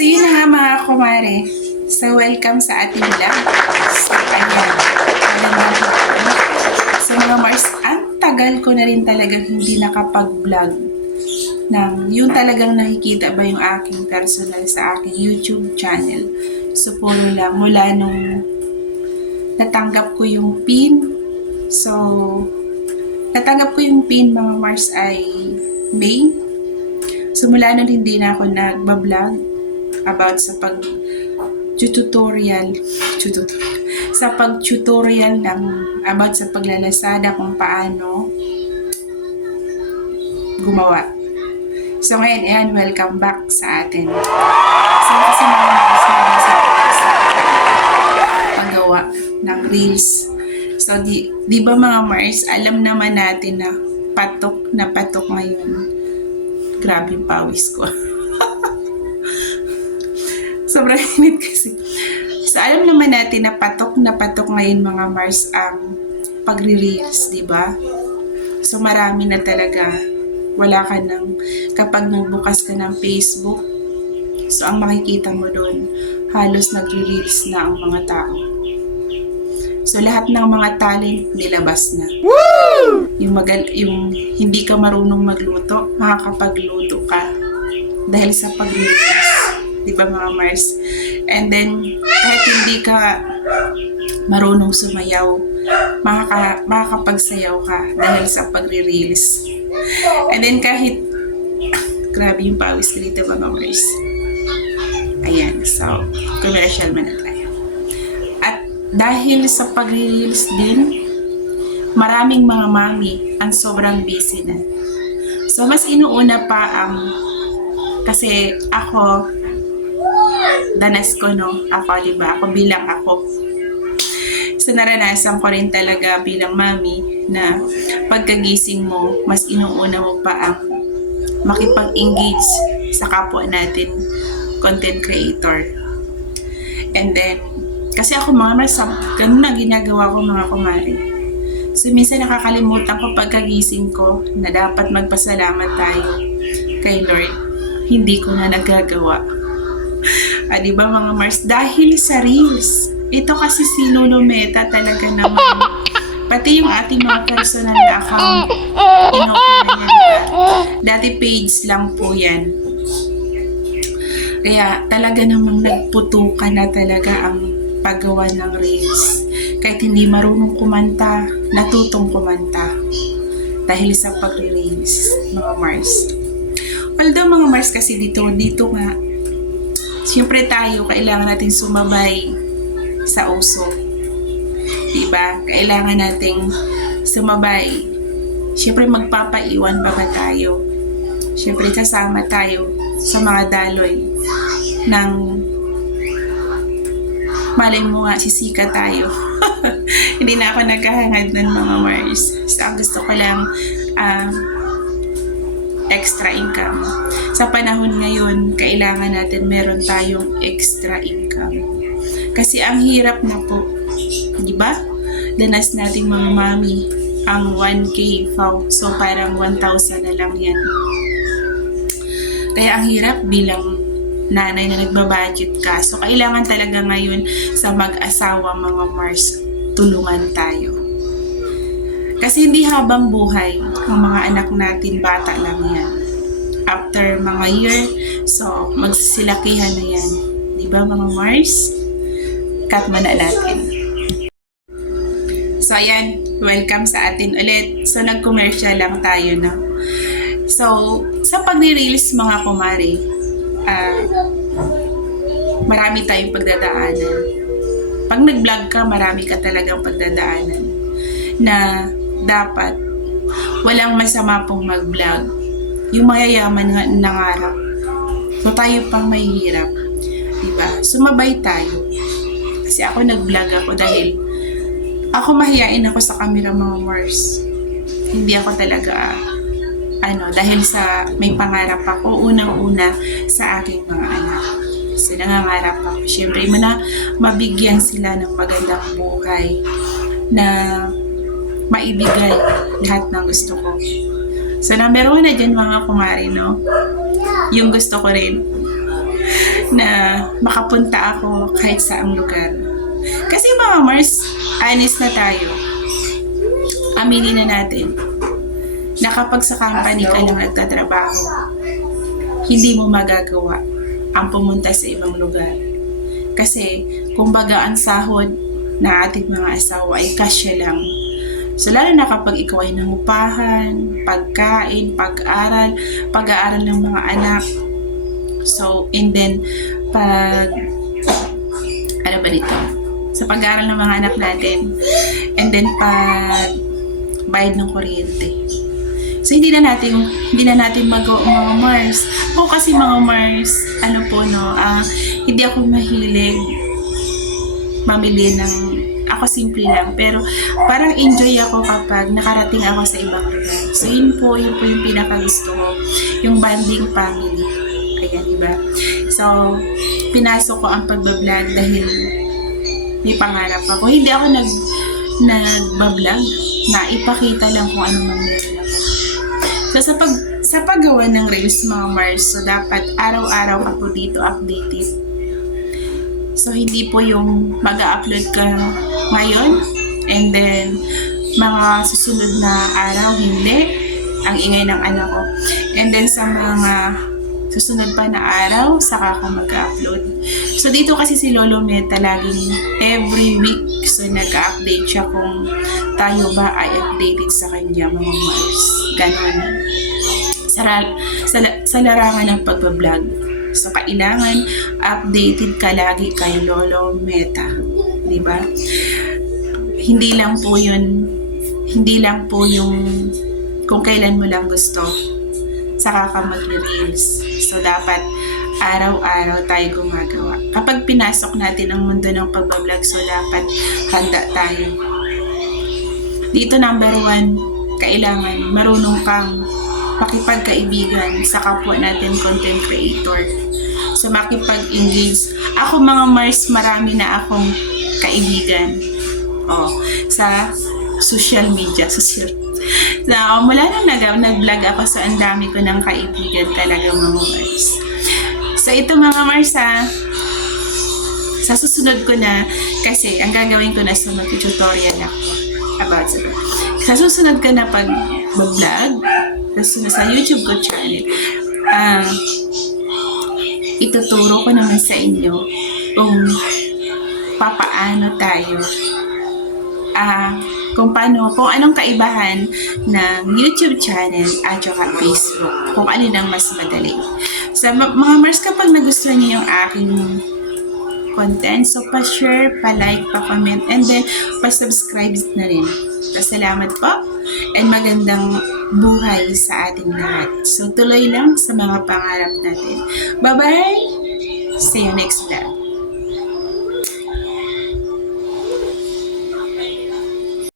So yun na nga mga kumare. So welcome sa ating vlog. So ayan. Magandang hapon. So mga Mars, ang tagal ko na rin talagang hindi nakapag-vlog ng yung talagang nakikita ba yung aking personal sa aking YouTube channel. So puro lang mula nung natanggap ko yung pin. So natanggap ko yung pin mga Mars ay May. So mula nun hindi na ako nagbablog about sa pag-tutorial ng about sa paglalasada kung paano gumawa. So ngayon, ayan, welcome back sa atin. So kasi mga Mars sa paggawa ng reels. So di ba mga Mars, alam naman natin na patok ngayon. Grabe yung pawis ko. Sobrang init kasi. So, alam naman natin na patok ngayon mga Mars ang pagre-reels, di ba? So, marami na talaga. Wala ka nang, kapag nagbukas ka ng Facebook, so, ang makikita mo doon, halos nagre-reels na ang mga tao. So, lahat ng mga talent nilabas na. Woo! Yung hindi ka marunong magluto, makakapagluto ka dahil sa pag-reels. Diba mga Mars? And then, kahit hindi ka marunong sumayaw, makakapagsayaw ka dahil sa pagre-reels. And then, kahit grabe yung pawis ko dito mga Mars. Ayan, so, commercial man na tayo. At dahil sa pagre-reels din, maraming mga mami ang sobrang busy na. So, mas inuuna pa ang kasi ako danas ko, no? Ako, diba? Ako bilang ako. So, naranasan ko rin talaga bilang mami na pagkagising mo, mas inuuna mo pa ang makipag-engage sa kapwa natin, content creator. And then, kasi ako mga Mars, ganun na ginagawa ko mga kumari. So, minsan nakakalimutan ko pagkagising ko na dapat magpasalamat tayo kay Lord. Hindi ko na nagagawa. Diba mga Mars? Dahil sa Reels. Ito kasi si Lolo Meta talaga naman. Pati yung ating mga personal na account. Inopen na yan. Dati page lang po yan. Kaya talaga namang nagputukan na talaga ang paggawa ng Reels. Kahit hindi marunong kumanta, natutong kumanta. Dahil sa pag-Reels, mga Mars. Although mga Mars kasi dito nga, siyempre tayo, kailangan natin sumabay sa uso. Diba? Kailangan nating sumabay. Siyempre magpapaiwan pa ba tayo? Siyempre sasama tayo sa mga daloy ng malay mo nga, sisika tayo. Hindi na ako nagkahangad ng mga Mars. So, ang gusto ko lang extra income. Sa panahon ngayon, kailangan natin meron tayong extra income. Kasi ang hirap na po, di ba? Danas nating mga mami ang 1K FAW. So parang 1,000 na lang yan. Kaya ang hirap bilang nanay na nagbabudget ka. So kailangan talaga ngayon sa mag-asawa mga Mars, tulungan tayo. Kasi hindi habang buhay ang mga anak natin, bata lang yan. After mga year, so magsisilakihan na yan. Diba mga Mars? Cut na natin. So ayan, welcome sa atin ulit. So nag-commercial lang tayo, no? So, sa pag-reels mga kumari, marami tayong pagdadaanan. Pag nag-vlog ka, marami ka talagang pagdadaanan na dapat walang masama pong mag-vlog. Yung mayayaman nga nangarap. So tayo pang mahihirap. Diba? Sumabay tayo. Kasi ako nag-vlog ako dahil ako mahiyain ako sa camera mga Mars. Hindi ako talaga dahil sa may pangarap ako unang-una sa aking mga anak. So nangangarap ako. Siyempre mabigyan sila ng magandang buhay na maibigay lahat ng gusto ko. So, number 1 na dyan mga kumari, no? Yung gusto ko rin. na makapunta ako kahit saang lugar. Kasi mga Mars, honest na tayo. Aminin na natin na kapag sa company ka lang nagtatrabaho, hindi mo magagawa ang pumunta sa ibang lugar. Kasi, kumbaga ang sahod na ating mga asawa ay kasya lang. So, lalo na kapag ikaw ay nangupahan, pagkain, pag-aaral ng mga anak. So, and then, ano ba dito? Sa pag-aaral ng mga anak natin. And then, bayad ng kuryente. So, hindi na natin mga Mars. Ako kasi mga Mars, hindi ako mahilig mamili ng, ako simple lang, pero parang enjoy ako kapag nakarating ako sa ibang lugar. So, yun po yung pinakagusto ko, yung bonding family. Ayan, diba? So, pinasok ko ang pagbablog dahil may pangarap ako. Hindi ako nagbablog, na ipakita lang kung ano mang meron ako. So, sa paggawa ng reels mga Mars, so dapat araw-araw ako dito updated. So, hindi po yung mag-upload ka ngayon and then mga susunod na araw, hindi. Ang ingay ng anak ko. And then sa mga susunod pa na araw, saka ako mag-upload. So, dito kasi si Lolo Meta laging every week. So, nag-update siya kung tayo ba ay updated sa kanya, mga Mars. Ganon. Sa larangan ng pagbablog. So, kailangan updated ka lagi kay Lolo Meta. Diba? Hindi lang po yung kung kailan mo lang gusto saka ka mag-reels. So, dapat araw-araw tayo gumagawa. Kapag pinasok natin ang mundo ng pagbablog, so dapat handa tayo. Dito number 1, kailangan marunong kang makipagkaibigan sa kapwa natin content creator. So, makipag-engage. Ako mga Mars, marami na akong kaibigan. Sa social media. So, mula nang nag-vlog ako, so ang dami ko ng kaibigan talaga mga Mars. So, ito mga Mars sa susunod ko na, kasi ang gagawin ko na sa mag-tutorial ako about sa susunod ko na pag-vlog sa YouTube ko channel, ituturo ko naman sa inyo kung papaano tayo kung anong kaibahan ng YouTube channel at saka Facebook, kung alin ang mas madali. Sa mga Mars, kapag nagustuhan niyo yung aking content, so pa-share, pa-like, pa-comment, and then pa-subscribe na rin. So, salamat po, and magandang buhay sa ating lahat. So, tuloy lang sa mga pangarap natin. Bye-bye! See you next vlog.